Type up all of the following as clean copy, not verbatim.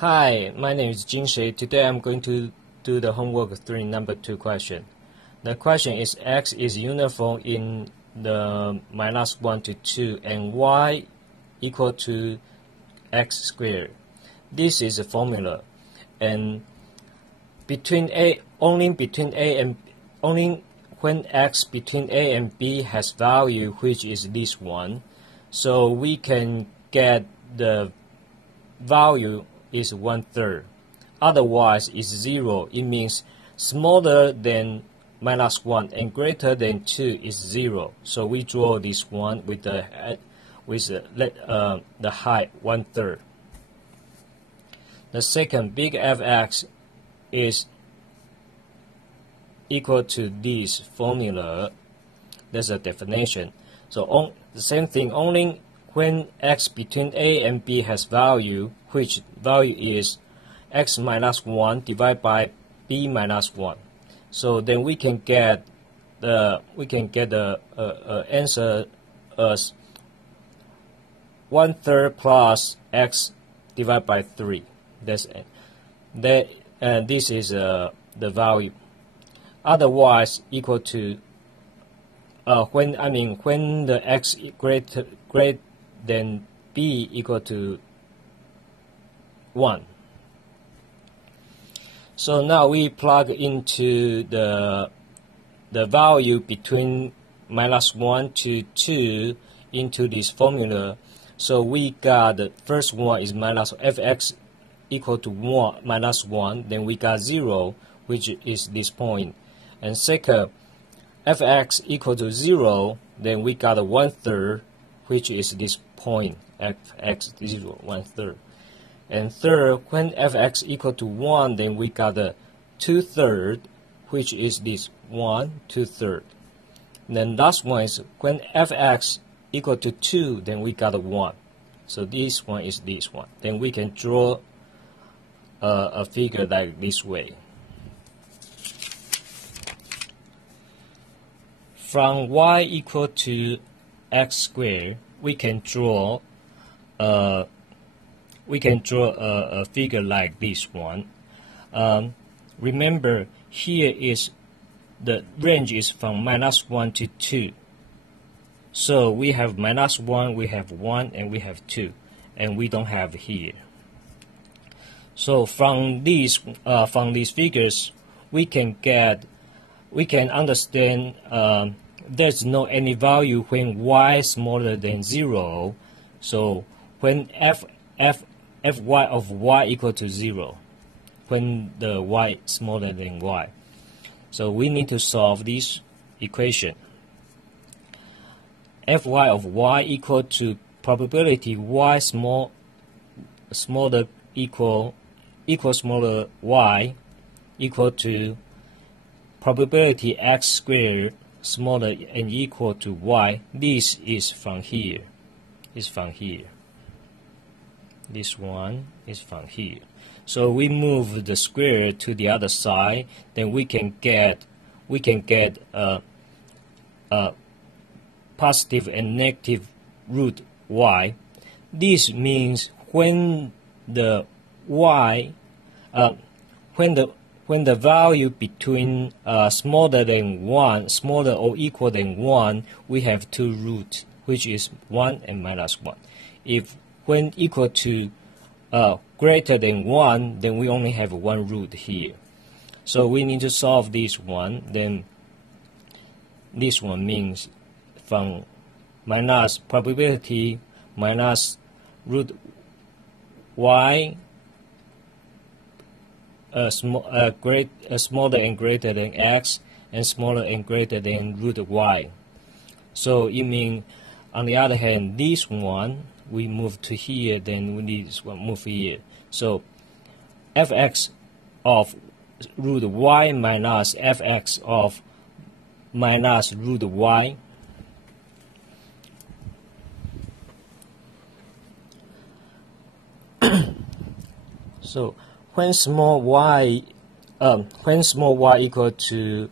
Hi, my name is Gin Sheh. Today I'm going to do the homework 3 number 2 question. The question is x is uniform in the -1 to 2 and y equal to x squared. This is a formula, and only when x between a and b has value, which is this one, so we can get the value is 1/3. Otherwise it's 0. It means smaller than -1 and greater than 2 is 0. So we draw this one with the height 1/3. The second, big Fx is equal to this formula. There's a definition. So the same thing, only when x between a and b has value, which value is x minus 1 divided by b minus 1. So then we can get the answer as 1/3 plus x divided by 3. This is the value. Otherwise, equal to when the x greater than b equal to 1. So now we plug into the value between -1 to 2 into this formula. So we got the first one is fx equal to -1. Then we got 0, which is this point. And second, fx equal to 0. Then we got a 1/3, which is this point. Fx 0, 1/3. And third, when fx equal to 1, then we got a 2/3, which is this 1, 2/3. Then last one is when fx equal to 2, then we got a 1. So this one is this one. Then we can draw a figure like this way. From y equal to x squared, we can draw a figure like this one. Remember, here is the range is from -1 to 2. So we have -1, we have 1, and we have 2, and we don't have here. So from these figures, we can understand there's no any value when y smaller than 0. So when fy of y equal to 0, when the y smaller than y. So we need to solve this equation. Fy of y equal to probability y smaller equal smaller y equal to probability x squared smaller and equal to y. This is from here. This one is from here. So we move the square to the other side, then we can get positive and negative root y. This means when the y when the value between smaller than 1, smaller or equal than 1, we have two roots, which is 1 and -1. If when equal to greater than 1, then we only have one root here. So we need to solve this one. Then this one means from minus probability minus root y smaller and greater than x, and smaller and greater than root y. So it means, on the other hand, this one we move to here, then we need this one move here. So fx of root y minus fx of minus root y. So when small y equal to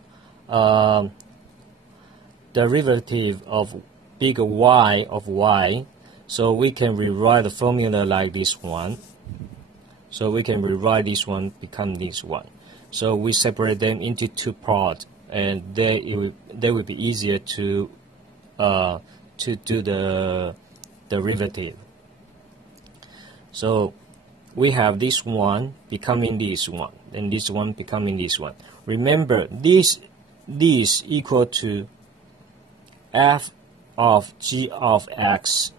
derivative of big Y of Y, so we can rewrite the formula like this one. So we can rewrite this one become this one. So we separate them into two parts, and they will be easier to do the derivative. So we have this one becoming this one, and this one becoming this one. Remember, this equal to f of g of x.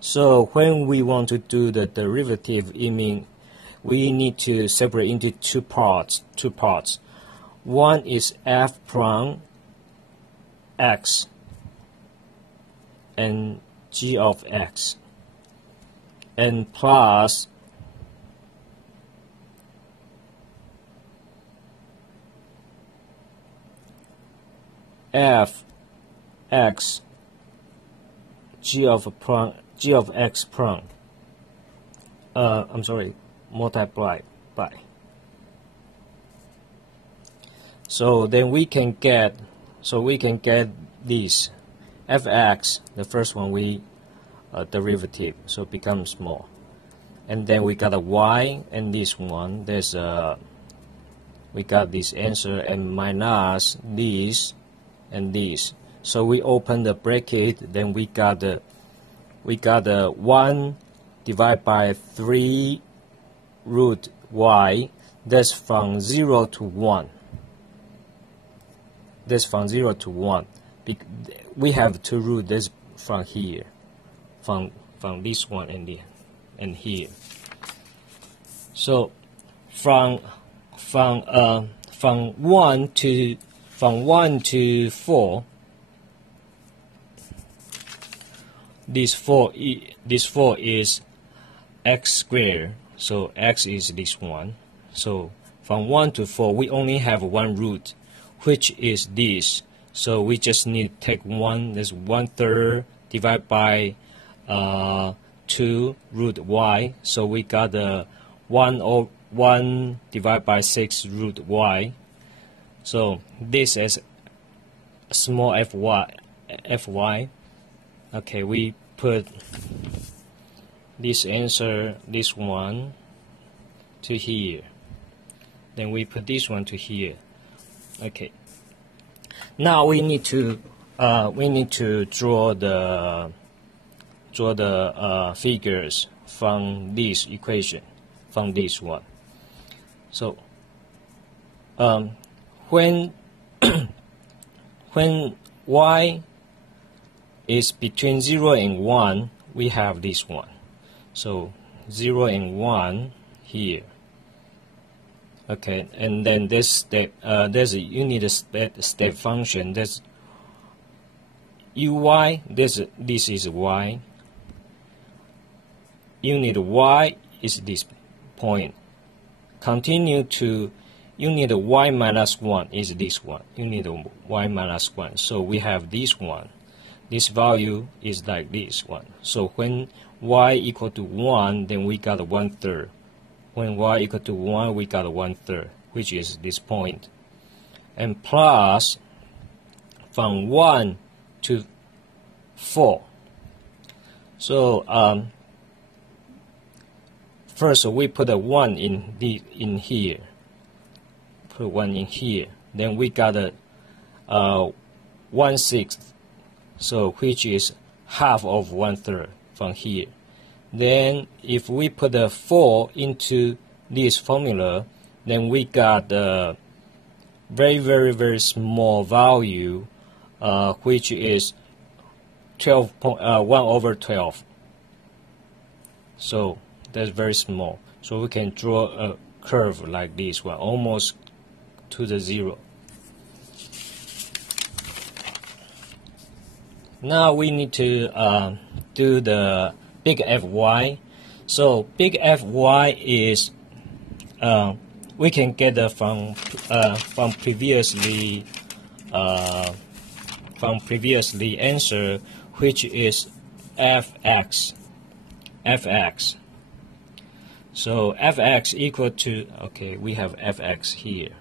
So when we want to do the derivative, it means we need to separate into two parts. One is f prime x and g of x, and plus f x g of x prime. I'm sorry, multiply by. So then we can get this fx, the first one we derivative, so it becomes small, and then we got a y, and this one there's we got this answer, and minus this and this. So we open the bracket, then we got the 1 divided by 3 root y. That's from 0 to 1. That's from 0 to 1. We have two roots. That's from here, from this one and here. So from 1 to 4. This 4 is x squared, so x is this one. So from 1 to 4, we only have one root, which is this. So we just need to take 1, that's 1/3 divided by 2 root y. So we got the 1 divided by 6 root y. So this is small fy. Okay, we put this answer, this one, to here. Then we put this one to here. Okay. Now we need to draw the figures from this equation, from this one. So when y is between 0 and 1, we have this one. So 0 and 1 here. Okay, and then there's a unit step function. That's uy. This is y. Unit y is this point. Continue to unit y minus 1 is this one. Unit y minus 1. So we have this one. This value is like this one. So when y equal to 1, then we got 1/3. When y equal to 1, we got 1/3, which is this point. And plus from 1 to 4. So first we put a 1 in here. Put 1 in here. Then we got a 1/6. So which is half of 1/3 from here. Then if we put a 4 into this formula, then we got a very small value, which is 1/12. So that's very small. So we can draw a curve like this one, almost to the 0. Now we need to do the big Fy. So big Fy is we can get from previously answer, which is fx. So fx equal to, okay, we have fx here.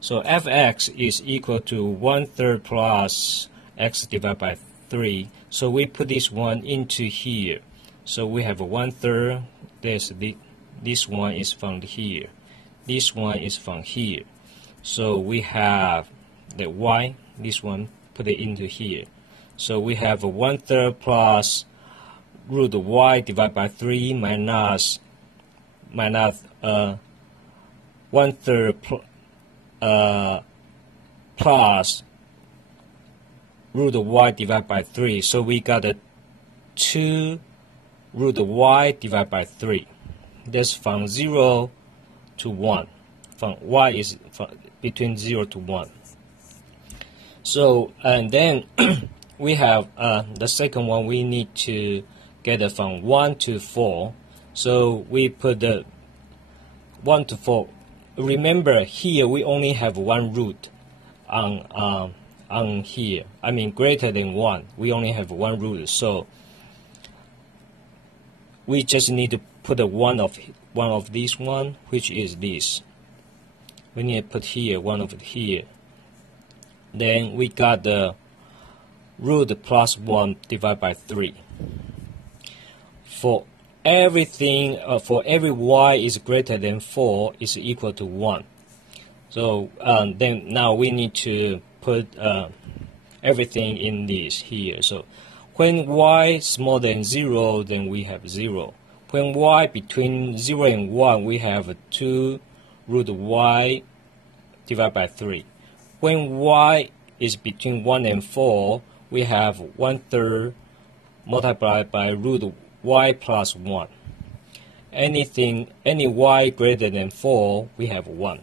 So fx is equal to 1/3 plus x divided by 3. So we put this one into here. So we have 1/3. There's this one is from here, this one is from here. So we have the y, this one, put it into here. So we have a 1/3 plus root of y divided by 3 minus 1/3 plus root of y divided by 3. So we got a 2 root of y divided by 3. That's from 0 to 1. From y is between 0 to 1. So, and then we have the second one, we need to get it from 1 to 4. So we put the 1 to 4. Remember, here we only have one root on here. I mean, greater than 1. We only have one root. So we just need to put a one of this one, which is this. We need to put here one of it here. Then we got the root plus 1 divided by 3. For everything, for every y is greater than 4 is equal to 1. So then now we need to put everything in this here. So when y smaller than 0, then we have 0. When y between 0 and 1, we have 2 root y divided by 3. When y is between 1 and 4, we have 1/3 multiplied by root y plus 1. Any y greater than 4, we have 1.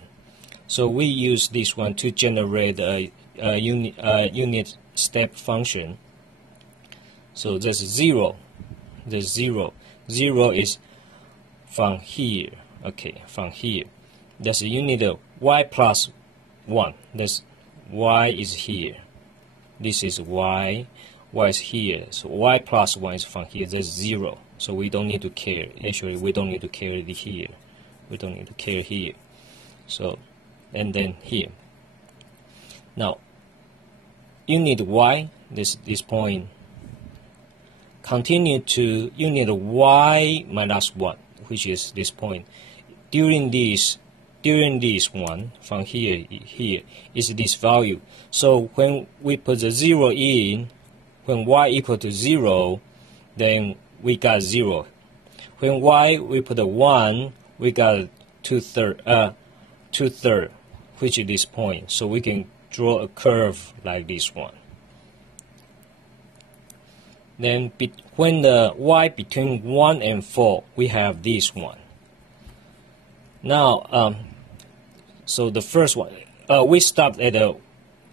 So we use this one to generate a unit step function. So that's 0. The 0. 0 is from here. Okay, from here. That's a unit of y plus 1. That's y is here. This is y. Y is here. So y plus 1 is from here. That's 0. So we don't need to care. Actually, we don't need to carry it here. We don't need to carry here. So, and then here. Now, unit y, this point, continue to unit y minus 1, which is this point. During this one, from here is this value. So when we put the 0 in, when y equal to 0, then we got 0. When y we put a 1, we got 2/3, which is this point. So we can draw a curve like this one. Then when the y between 1 and 4, we have this one. Now, so the first one, we stopped at a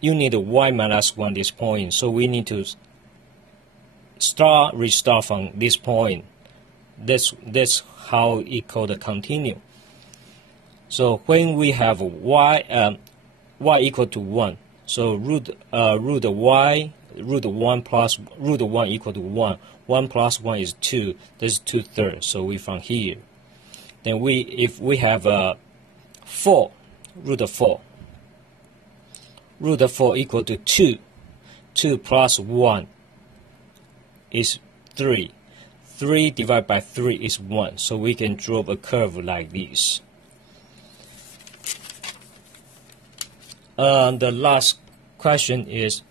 unit of y minus 1 this point. So we need to restart from this point. That's how it called a continue. So when we have y equal to 1, so root of 1 plus root of 1 equal to 1. 1 plus 1 is 2. That's 2/3. So we from here. Then if we have 4, root of 4. Root of 4 equal to 2. 2 plus 1 is 3. 3 divided by 3 is 1. So we can draw a curve like this. The last question is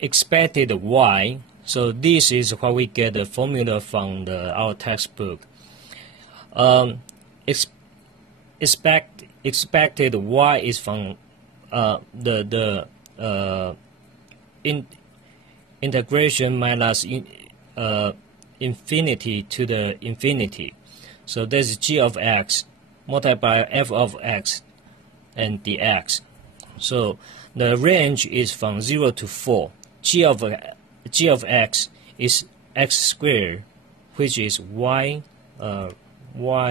expected y. So this is what we get the formula from our textbook. Expected y is from integration minus infinity to the infinity. So that's g of x multiplied by f of x and dx. So the range is from 0 to 4. G of x is x squared, which is y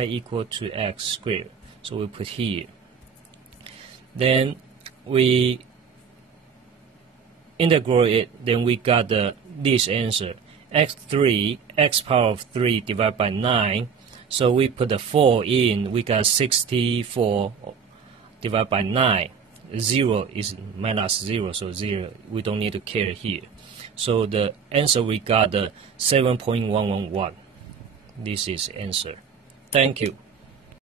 equal to x squared. So we put here. Then we integrate it. Then we got this answer: x power of 3 divided by 9. So we put the 4 in. We got 64 divided by 9. 0 is minus 0, so 0. We don't need to carry here. So the answer we got 7.111. This is answer. Thank you.